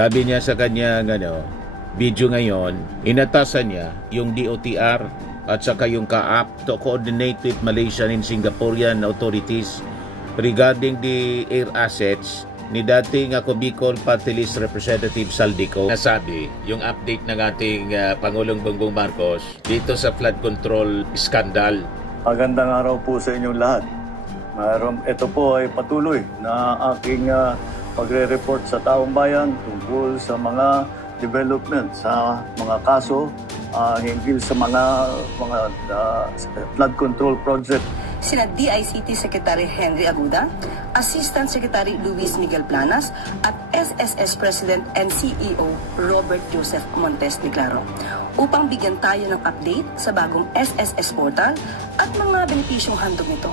Sabi niya sa kanyang video ngayon, inatasan niya yung DOTR at saka yung CAAP to coordinate with Malaysian and Singaporean authorities regarding the air assets ni dating Bicol Party List Representative Saldico. Nasabi yung update ng ating Pangulong Bongbong Marcos dito sa flood control scandal. Magandang araw po sa inyong lahat. Ito po ay patuloy na aking pagre-report sa taong bayan tungkol sa mga development sa mga kaso hinggil sa mga flood control project. Sina DICT Secretary Henry Aguda, Assistant Secretary Luis Miguel Planas at SSS President and CEO Robert Joseph Montes de Claro upang bigyan tayo ng update sa bagong SSS portal at mga benepisyong handog nito.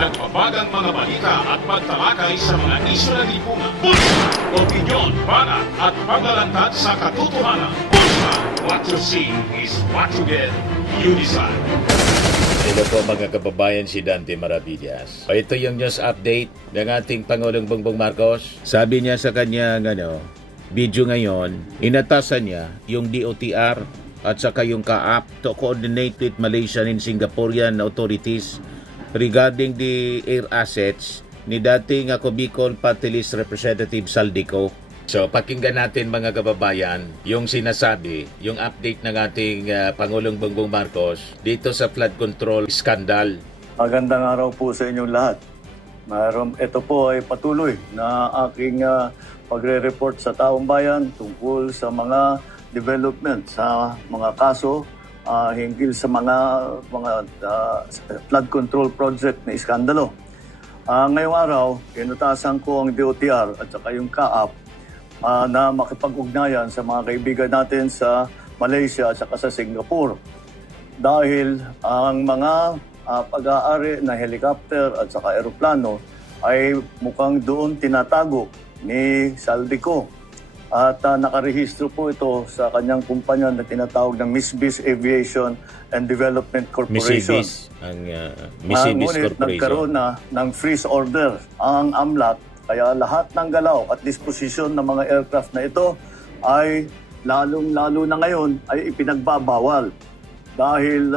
Nagbabagang mga balita at pagtalakay sa mga isyu ng lipunan. Pulsa, opinyon, banat at paglalantad sa katotohanan. Pulsa, what you see is what you get. You decide. Ito po mga kababayan, si Dante Maravillas. Ito yung news update ng ating Pangulong Bongbong Marcos. Sabi niya sa kanyang video ngayon, inatasan niya yung DOTR at saka yung CAAP to coordinate with Malaysian and Singaporean authorities regarding the air assets ni dating Bicol Party List Representative Saldico. So, pakinggan natin mga kababayan yung sinasabi, yung update ng ating Pangulong Bongbong Marcos dito sa flood control scandal. Magandang araw po sa inyong lahat. Ito po ay patuloy na aking pagre-report sa taong bayan tungkol sa mga development sa mga kaso hinggil sa mga flood control project na iskandalo. Ngayong araw, inutasan ko ang DOTR at saka yung CAAP na makipag-ugnayan sa mga kaibigan natin sa Malaysia at saka sa Singapore. Dahil ang mga pag-aari na helicopter at saka aeroplano ay mukhang doon tinatago ni Saldico. At nakarehistro po ito sa kanyang kumpanya na tinatawag ng Misbis Aviation and Development Corporation. Misibis Ngunit Corporation. nagkaroon na ng freeze order ang AMLAC, kaya lahat ng galaw at disposisyon ng mga aircraft na ito ay lalong-lalo na ngayon ay ipinagbabawal. Dahil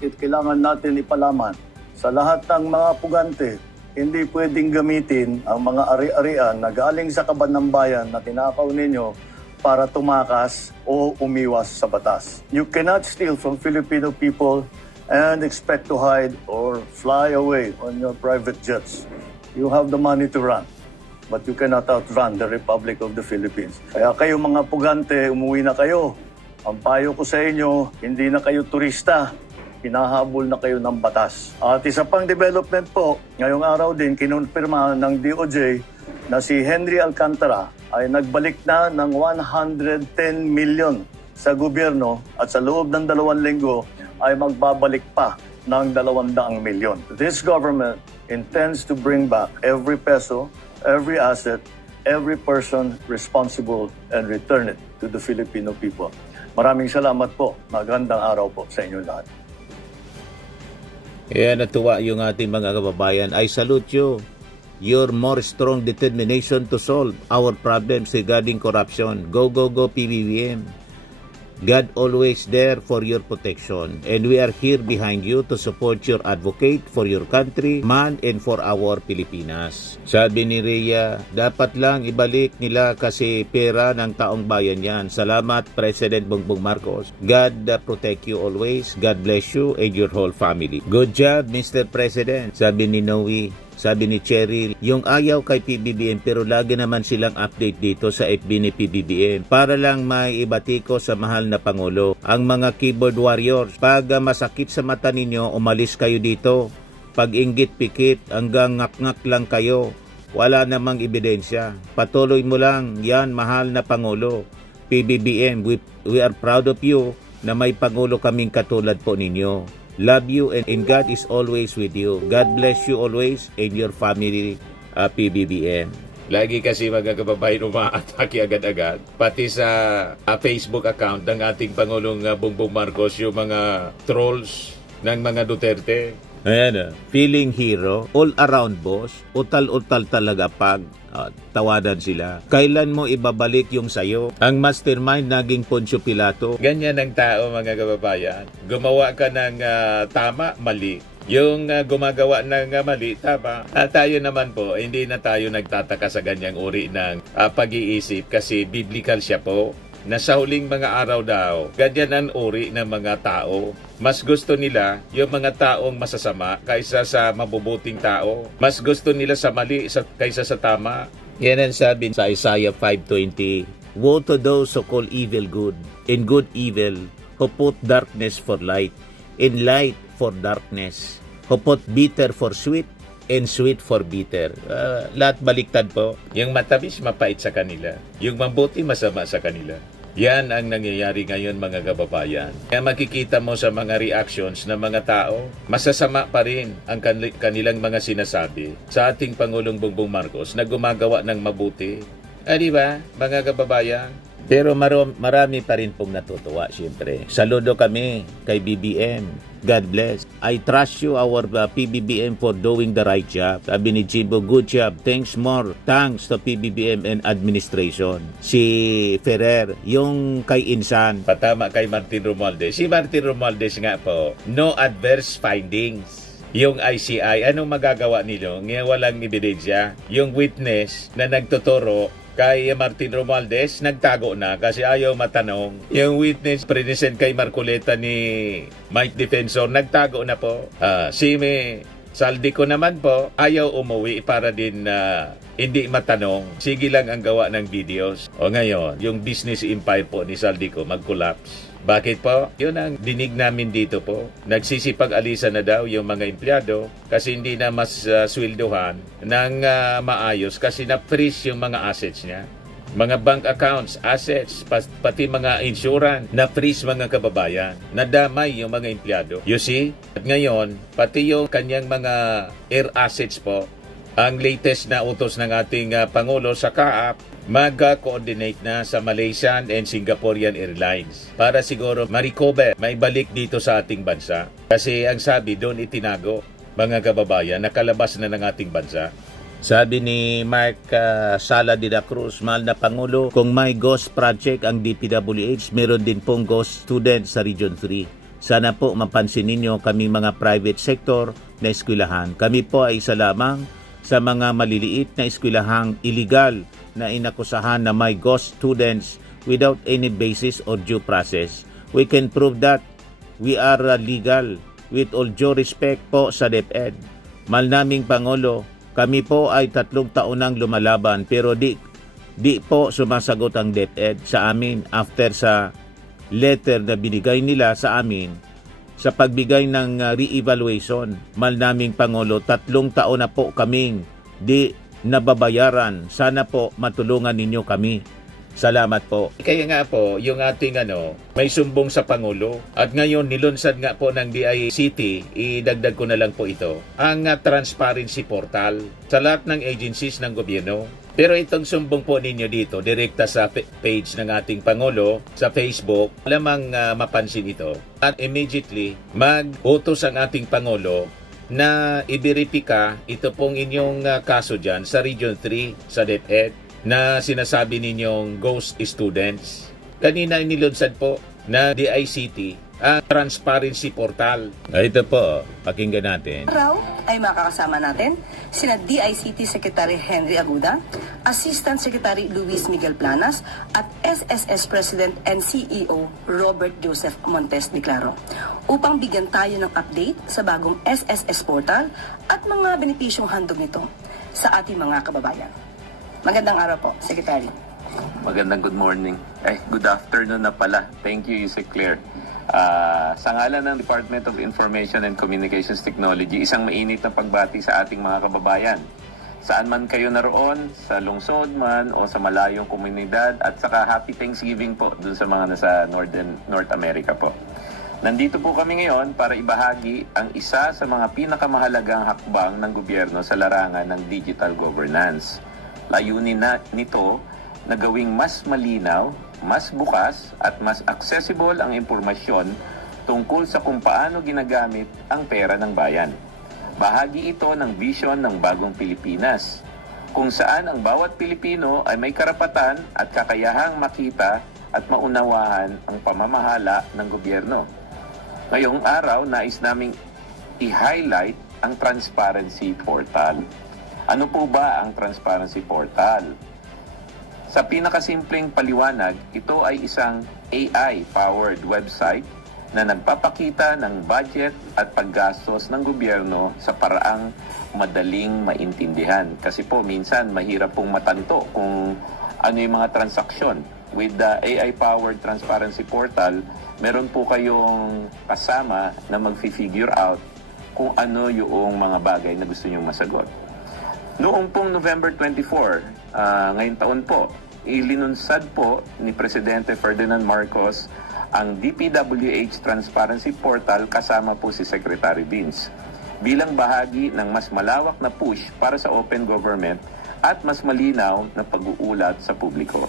kailangan natin ipalaman sa lahat ng mga pugante, hindi pwedeng gamitin ang mga ari-arian na galing sa kaban ng bayan na tinakaw ninyo para tumakas o umiwas sa batas. You cannot steal from Filipino people and expect to hide or fly away on your private jets. You have the money to run, but you cannot outrun the Republic of the Philippines. Kaya kayo mga pugante, umuwi na kayo. Ang payo ko sa inyo, hindi na kayo turista. Hinahabol na kayo ng batas. At isa pang development po, ngayong araw din kinonfirma ng DOJ na si Henry Alcantara ay nagbalik na ng 110 million sa gobyerno at sa loob ng 2 linggo ay magbabalik pa ng 200 milyon. This government intends to bring back every peso, every asset, every person responsible and return it to the Filipino people. Maraming salamat po. Magandang araw po sa inyo lahat. Kaya natuwa yung ating mga kababayan. I salute you. Your more strong determination to solve our problems regarding corruption. Go, go, go, PBBM. God always there for your protection. And we are here behind you to support your advocate for your country, man, and for our Pilipinas. Sabi ni Rhea, dapat lang ibalik nila kasi pera ng taong bayan yan. Salamat, President Bongbong Marcos. God protect you always. God bless you and your whole family. Good job, Mr. President. Sabi ni Noe. Sabi ni Cheryl, yung ayaw kay PBBM pero lagi naman silang update dito sa FB ni PBBM para lang may ibatiko sa mahal na Pangulo. Ang mga keyboard warriors, pag masakit sa mata ninyo, umalis kayo dito. Pag inggit pikit, hanggang ngak-ngak lang kayo. Wala namang ebidensya. Patuloy mo lang, yan mahal na Pangulo. PBBM, we are proud of you na may Pangulo kaming katulad po ninyo. Love you and God is always with you. God bless you always and your family, PBBM. Lagi kasi mga kababayan umaatake agad-agad. Pati sa Facebook account ng ating Pangulong Bongbong Marcos, yung mga trolls ng mga Duterte. Ayan, feeling hero, all around boss, utal-utal talaga pag tawadan sila. Kailan mo ibabalik yung sayo? Ang mastermind naging Poncio Pilato. Ganyan ang tao, mga kababayan. Gumawa ka ng tama, mali. Yung gumagawa ng mali, tama. Tayo naman po, hindi na tayo nagtataka sa ganyang uri ng pag-iisip kasi biblical siya po. Na sa huling mga araw daw, ganyan ang uri ng mga tao. Mas gusto nila yung mga taong masasama kaysa sa mabubuting tao. Mas gusto nila sa mali kaysa sa tama. Yan ang sabi sa Isaiah 5:20. Woe to those who call evil good, and good evil, who put darkness for light, and light for darkness, who put bitter for sweet, and sweet for bitter. Lahat baliktad po. Yung matamis, mapait sa kanila. Yung mabuti, masama sa kanila. Yan ang nangyayari ngayon, mga kababayan. Kaya makikita mo sa mga reactions ng mga tao, masasama pa rin ang kanilang mga sinasabi sa ating Pangulong Bongbong Marcos na gumagawa ng mabuti. Di ba, mga kababayan? Pero marami pa rin pong natutuwa, siyempre. Saludo kami kay BBM. God bless. I trust you, our PBBM, for doing the right job. Sabi ni Jibo, good job. Thanks more. Thanks to PBBM and administration. Si Ferrer, yung kay Insan. Patama kay Martin Romualdez. Si Martin Romualdez nga po, no adverse findings. Yung ICI, anong magagawa nilo? Ngayon walang ebidensya. Yung witness na nagtuturo kay Martin Romualdez, nagtago na kasi ayaw matanong. Yung witness present kay Marcoleta ni Mike Defensor, nagtago na po. Si Saldico naman po, ayaw umuwi para din hindi matanong. Sige lang ang gawa ng videos. O ngayon, yung business empire po ni Saldico mag-collapse. Bakit po? Yun ang dinig namin dito po. Nagsisipag-alisa na daw yung mga empleyado kasi hindi na mas sweldohan ng maayos kasi na-freeze yung mga assets niya. Mga bank accounts, assets, pati mga insurance, na-freeze mga kababayan. Nadamay yung mga empleyado. You see? At ngayon, pati yung kanyang mga air assets po, ang latest na utos ng ating Pangulo sa CAAP, mag-coordinate na sa Malaysian and Singaporean Airlines para siguro ma-recover, maibalik dito sa ating bansa. Kasi ang sabi doon itinago, mga kababayan, nakalabas na ng ating bansa. Sabi ni Mark Sala de la Cruz, mahal na Pangulo, kung may ghost project ang DPWH, meron din pong ghost student sa Region 3. Sana po mapansin ninyo kami mga private sector na eskwelahan. Kami po ay isa lamang sa mga maliliit na eskwelahang illegal na inakusahan na may ghost students without any basis or due process. We can prove that we are legal with all due respect po sa DepEd. Mahal naming Pangulo, kami po ay 3 taon nang lumalaban pero di po sumasagot ang DepEd sa amin after sa letter na binigay nila sa amin sa pagbigay ng re-evaluation. Mahal naming Pangulo, 3 taon na po kaming di nababayaran. Sana po matulungan ninyo kami. Salamat po. Kaya nga po, yung ating may sumbong sa Pangulo at ngayon nilunsad nga po ng DICT, idagdag ko na lang po ito, ang transparency portal sa lahat ng agencies ng gobyerno. Pero itong sumbong po ninyo dito, direkta sa page ng ating Pangulo sa Facebook, lamang mapansin ito. At immediately, mag-utos ang ating Pangulo na i-verify ito pong inyong kaso dyan sa Region 3 sa DepEd na sinasabi ninyong ghost students. Kanina inilunsad po na DICT ang transparency portal. Ito po, pakinggan natin. Araw ay makakasama natin sina DICT Secretary Henry Aguda, Assistant Secretary Luis Miguel Planas at SSS President and CEO Robert Joseph Montes de Claro upang bigyan tayo ng update sa bagong SSS portal at mga benepisyong handog nito sa ating mga kababayan. Magandang araw po, Secretary. Magandang good morning. Good afternoon na pala. Thank you, Yusek Claire. Sa ngalan ng Department of Information and Communications Technology, isang mainit na pagbati sa ating mga kababayan. Saan man kayo naroon, sa lungsod man o sa malayong komunidad, at saka Happy Thanksgiving po dun sa mga nasa North America po. Nandito po kami ngayon para ibahagi ang isa sa mga pinakamahalagang hakbang ng gobyerno sa larangan ng digital governance. Layunin nito na gawing mas malinaw, mas bukas at mas accessible ang impormasyon tungkol sa kung paano ginagamit ang pera ng bayan. Bahagi ito ng vision ng bagong Pilipinas, kung saan ang bawat Pilipino ay may karapatan at kakayahang makita at maunawahan ang pamamahala ng gobyerno. Ngayong araw, nais naming i-highlight ang Transparency Portal. Ano po ba ang Transparency Portal? Sa pinakasimpleng paliwanag, ito ay isang AI-powered website na nagpapakita ng budget at paggastos ng gobyerno sa paraang madaling maintindihan. Kasi po minsan mahirap pong matanto kung ano yung mga transaksyon. With the AI-powered Transparency Portal, meron po kayong kasama na mag-figure out kung ano yung mga bagay na gusto nyong masagot. Noong pong November 24, ngayong taon po, ilinunsad po ni Presidente Ferdinand Marcos ang DPWH Transparency Portal kasama po si Secretary Vince bilang bahagi ng mas malawak na push para sa open government at mas malinaw na pag-uulat sa publiko.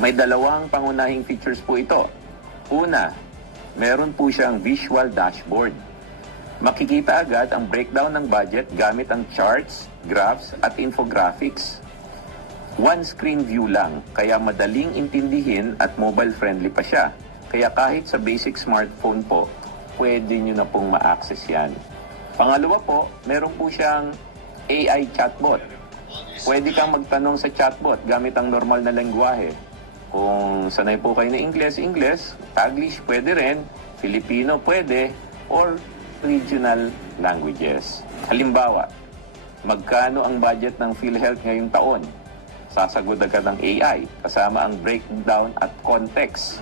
May dalawang pangunahing features po ito. Una, meron po siyang visual dashboard. Makikita agad ang breakdown ng budget gamit ang charts, graphs at infographics. One screen view lang, kaya madaling intindihin at mobile friendly pa siya. Kaya kahit sa basic smartphone po, pwede nyo na pong ma-access yan. Pangalawa po, meron po siyang AI chatbot. Pwede kang magtanong sa chatbot gamit ang normal na lengguwahe. Kung sanay po kayo na English, Taglish pwede rin, Filipino pwede, or regional languages. Halimbawa, magkano ang budget ng PhilHealth ngayong taon? Sasagot agad ng AI kasama ang breakdown at context.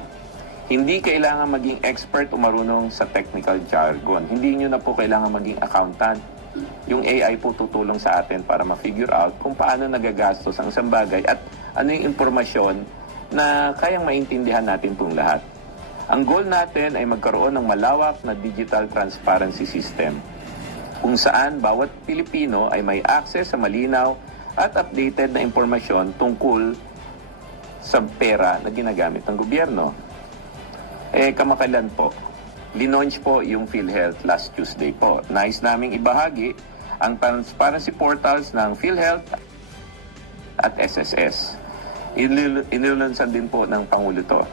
Hindi kailangan maging expert o marunong sa technical jargon. Hindi nyo na po kailangan maging accountant. Yung AI po tutulong sa atin para ma-figure out kung paano nagagastos ang isang bagay at ano yung impormasyon na kayang maintindihan natin pong lahat. Ang goal natin ay magkaroon ng malawak na digital transparency system kung saan bawat Pilipino ay may access sa malinaw at updated na impormasyon tungkol sa pera na ginagamit ng gobyerno. Kamakailan po, linaunch po yung PhilHealth last Tuesday po. Nais naming ibahagi ang transparency portals ng PhilHealth at SSS. Inilunsan din po ng Pangulo to.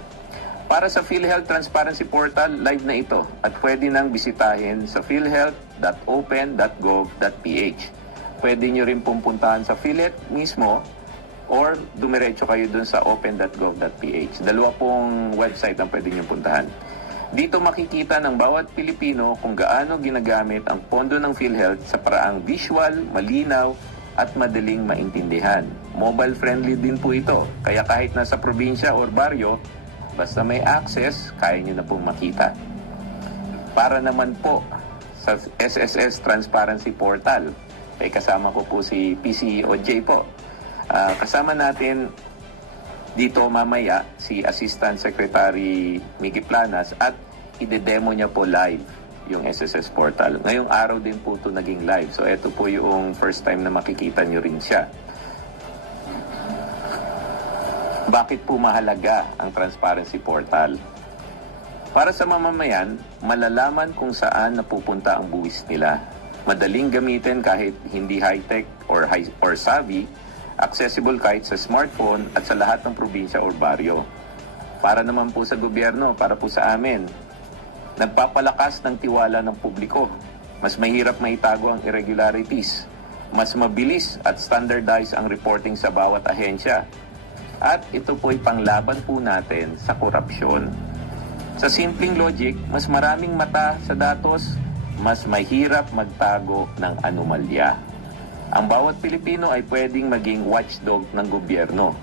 Para sa PhilHealth Transparency Portal, live na ito at pwede nang bisitahin sa philhealth.open.gov.ph. Pwede nyo rin pumuntahan sa PhilHealth mismo or dumiretso kayo dun sa open.gov.ph. Dalawa pong website ang pwede nyo puntahan. Dito makikita ng bawat Pilipino kung gaano ginagamit ang pondo ng PhilHealth sa paraang visual, malinaw, at madaling maintindihan. Mobile friendly din po ito, kaya kahit nasa probinsya or baryo, basta may access, kaya nyo na pong makita. Para naman po sa SSS Transparency Portal, kasama ko po si PCOJ po. Kasama natin dito mamaya si Assistant Secretary Miggy Planas at ide-demo niya po live yung SSS Portal. Ngayong araw din po ito naging live. So ito po yung first time na makikita nyo rin siya. Bakit po mahalaga ang Transparency Portal? Para sa mamamayan, malalaman kung saan napupunta ang buwis nila. Madaling gamitin kahit hindi high-tech or savvy, accessible kahit sa smartphone at sa lahat ng probinsya or baryo. Para naman po sa gobyerno, para po sa amin, nagpapalakas ng tiwala ng publiko. Mas mahirap maitago ang irregularities. Mas mabilis at standardized ang reporting sa bawat ahensya. At ito po'y panglaban po natin sa korupsyon. Sa simpleng logic, mas maraming mata sa datos, mas mahirap magtago ng anomalya. Ang bawat Pilipino ay pwedeng maging watchdog ng gobyerno.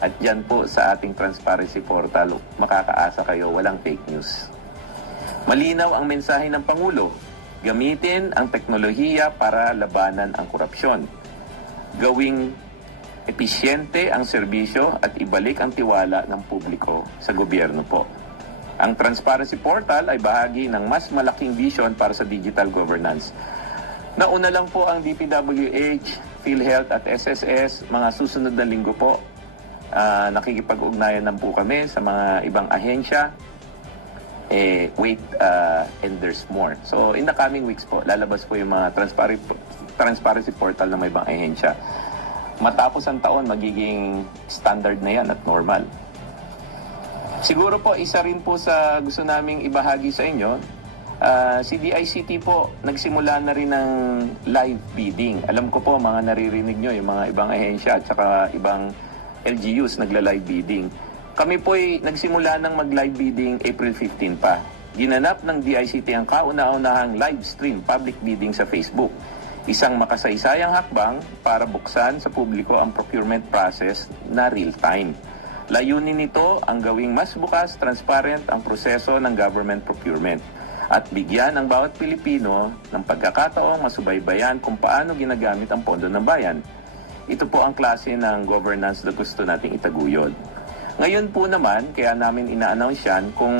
At dyan po sa ating Transparency Portal, makakaasa kayo walang fake news. Malinaw ang mensahe ng Pangulo. Gamitin ang teknolohiya para labanan ang korupsyon. Gawing episyente ang serbisyo at ibalik ang tiwala ng publiko sa gobyerno po. Ang Transparency Portal ay bahagi ng mas malaking vision para sa digital governance. Nauna lang po ang DPWH, PhilHealth at SSS. Mga susunod na linggo po, nakikipag-ugnayan na po kami sa mga ibang ahensya. wait, and there's more. So in the coming weeks po, lalabas po yung mga transparency portal ng may ibang ahensya. Matapos ang taon, magiging standard na yan at normal. Siguro po, isa rin po sa gusto naming ibahagi sa inyo, si DICT po, nagsimula na rin ng live bidding. Alam ko po, mga naririnig nyo, yung mga ibang ahensya at saka ibang LGUs nagla-live bidding. Kami po'y nagsimula ng mag-live bidding April 15 pa. Ginanap ng DICT ang kauna-unahang live stream public bidding sa Facebook. Isang makasaysayang hakbang para buksan sa publiko ang procurement process na real-time. Layunin nito ang gawing mas bukas, transparent ang proseso ng government procurement at bigyan ang bawat Pilipino ng pagkakataong masubaybayan kung paano ginagamit ang pondo ng bayan. Ito po ang klase ng governance na gusto nating itaguyod. Ngayon po naman, kaya namin ina-announce yan, kung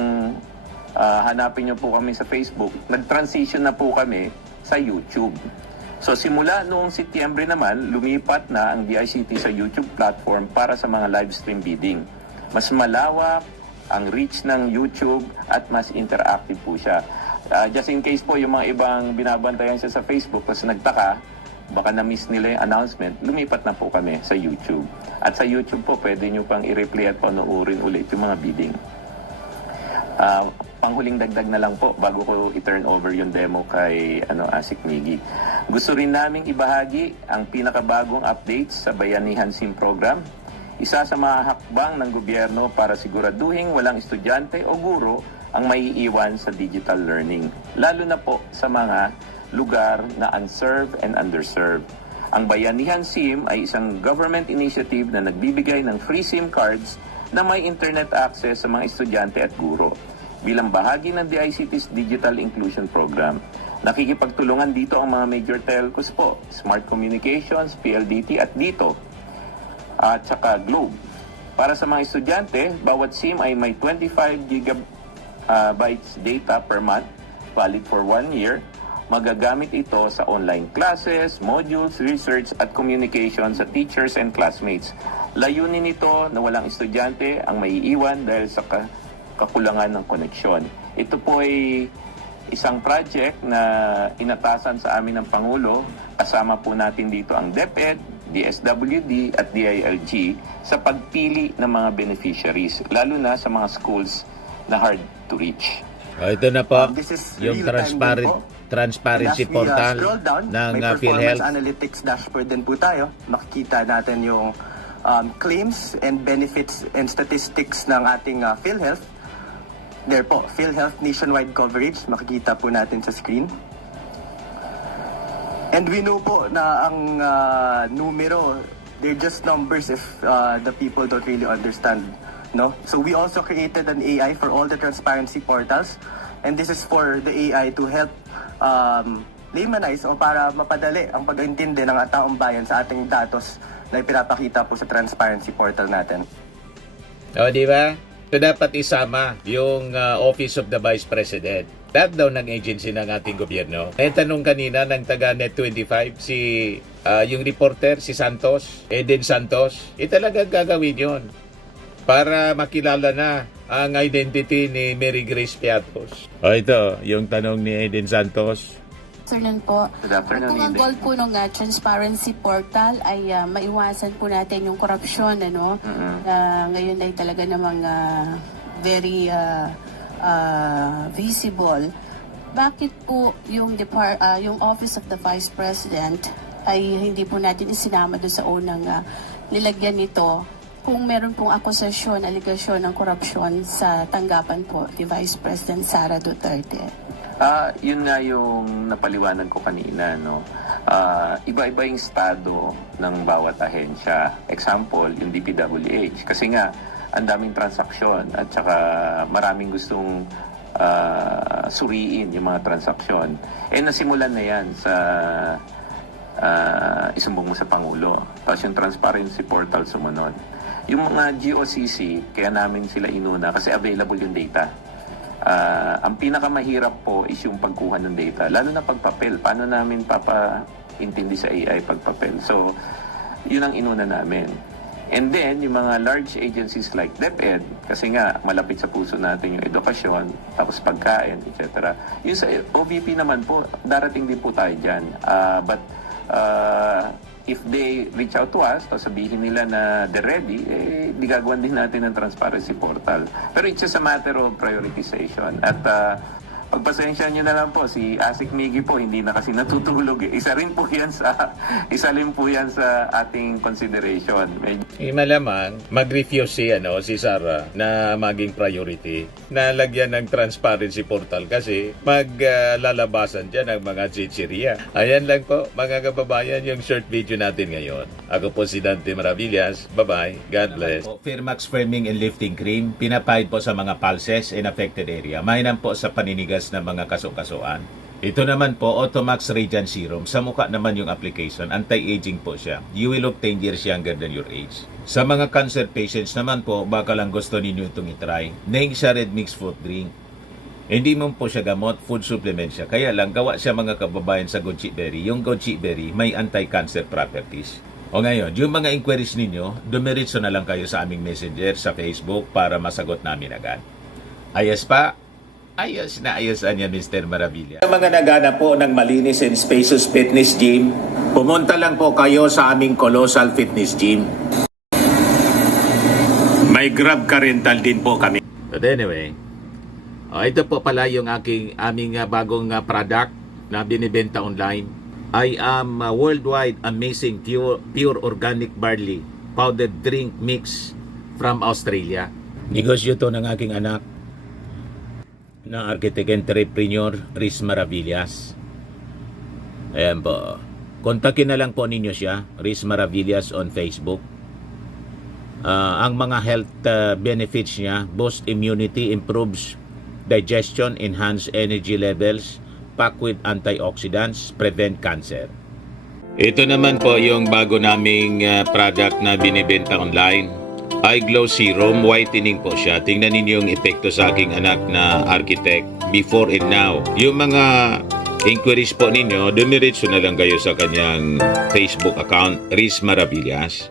hanapin nyo po kami sa Facebook, nag-transition na po kami sa YouTube. So simula noong Setyembre naman, lumipat na ang DICT sa YouTube platform para sa mga live stream bidding. Mas malawak ang reach ng YouTube at mas interactive po siya. Just in case po yung mga ibang binabantayan siya sa Facebook tapos nagtaka, baka na-miss nila yung announcement, lumipat na po kami sa YouTube. At sa YouTube po, pwede nyo pang i-replay at panoorin ulit yung mga bidding. Panghuling dagdag na lang po bago ko i-turn over yung demo kay Asik Miggy. Gusto rin naming ibahagi ang pinakabagong updates sa Bayanihan SIM program. Isa sa mga hakbang ng gobyerno para siguraduhin walang estudyante o guro ang maiiwan sa digital learning, lalo na po sa mga lugar na unserved and underserved. Ang Bayanihan SIM ay isang government initiative na nagbibigay ng free SIM cards na may internet access sa mga estudyante at guro. Bilang bahagi ng DICT's Digital Inclusion Program, nakikipagtulungan dito ang mga major telcos po, Smart Communications, PLDT at Dito, at saka Globe. Para sa mga estudyante, bawat SIM ay may 25 gigabytes data per month, valid for 1 year. Magagamit ito sa online classes, modules, research at communication sa teachers and classmates. Layunin nito na walang estudyante ang maiiwan dahil sa kakulangan ng koneksyon. Ito po ay isang project na inatasan sa amin ng Pangulo. Kasama po natin dito ang DepEd, DSWD at DILG sa pagpili ng mga beneficiaries, lalo na sa mga schools na hard to reach. Ito na po, This is yung real-time din po. transparency And as we, portal scroll down, ng may performance PhilHealth. analytics dashboard din po tayo. Makikita natin yung claims and benefits and statistics ng ating PhilHealth. There po, PhilHealth nationwide coverage. Makikita po natin sa screen. And we know po na ang numero, they're just numbers if the people don't really understand. No? So we also created an AI for all the transparency portals. And this is for the AI to help laymanize o para mapadali ang pag-intindi ng taong bayan sa ating datos na ipinapakita po sa transparency portal natin. O, di ba? So, dapat isama yung Office of the Vice President. Lahat daw ng agency ng ating gobyerno. May tanong kanina ng taga Net25, yung reporter, si Santos, Eden Santos, talagang gagawin yun para makilala na ang identity ni Mary Grace Piatos. O, ito, yung tanong ni Eden Santos. Afternoon po. Good afternoon, Kung ang Eden. goal po ng transparency portal ay maiwasan po natin yung korupsyon, ano? Ngayon ay talaga namang very visible. Bakit po yung Office of the Vice President ay hindi po natin isinama doon sa unang nilagyan nito kung meron pong akusasyon, aligasyon ng korupsyon sa tanggapan po ni Vice President Sara Duterte? Yun nga yung napaliwanag ko kanina, no? Iba-iba yung estado ng bawat ahensya. Example, yung DPWH. Kasi nga, ang daming transaksyon at saka maraming gustong suriin yung mga transaksyon. Nasimulan na yan sa isumbong mo sa Pangulo. Tapos yung transparency portal sumunod. Yung mga GOCC, kaya namin sila inuna kasi available yung data. Ang pinakamahirap po is yung pagkuha ng data, lalo na pagpapel. Paano namin papaintindi sa AI pagpapel? So, yun ang inuna namin. And then, yung mga large agencies like DepEd, kasi nga malapit sa puso natin yung edukasyon, tapos pagkain, etc. Yung sa OVP naman po, darating din po tayo dyan. But if they reach out to us, tapos sabihin nila na they're ready, di gagawan din natin ng transparency portal. Pero it's just a matter of prioritization. At pagpasensya nyo na lang po, si Asik Miggy po, hindi na kasi natutulog. Isa rin po yan sa ating consideration. Malamang mag-refuse si Sara na maging priority na lagyan ng transparency portal kasi maglalabasan dyan ang mga chichirya. Ayan lang po mga kababayan yung short video natin ngayon. Ako po si Dante Maravillas. Bye-bye. God bless. Firmax Firming and Lifting Cream, pinapahid po sa mga pulses in affected area. Mainam po sa paninigas ng mga kaso-kasuan. Ito naman po, Automax Radiant Serum. Sa mukha naman yung application. Anti-aging po siya. You will look 10 years younger than your age. Sa mga cancer patients naman po, baka lang gusto ninyo itong itry. Neng siya red mixed fruit drink. Hindi mo po siya gamot, food supplement siya. Kaya lang, gawa siya mga kababayan sa goji berry. Yung goji berry may anti-cancer properties. O ngayon, yung mga inquiries ninyo, dumiritso na lang kayo sa aming messenger sa Facebook para masagot namin agad. Ayos pa? Ayos na ayos niya, Mr. Maravilla. Sa mga nagana po ng malinis and spacious fitness gym, pumunta lang po kayo sa aming Colossal Fitness Gym. May Grab car rental din po kami. But anyway, ito po pala yung aming bagong product na binibenta online. I am worldwide amazing pure organic barley powdered drink mix from Australia. Negosyo to ng aking anak na architect entrepreneur Riz Maravillas. Ayan po. Kontakin na lang po ninyo siya, Riz Maravillas on Facebook. Ang mga health benefits niya, boost immunity, improves digestion, enhance energy levels, packed with antioxidants, prevent cancer. Ito naman po yung bago naming product na binibenta online. Eye Glow Serum, whitening po siya. Tingnan ninyo yung epekto sa aking anak na architect before and now. Yung mga inquiries po ninyo, dumiretso na lang kayo sa kanyang Facebook account, Riz Maravillas.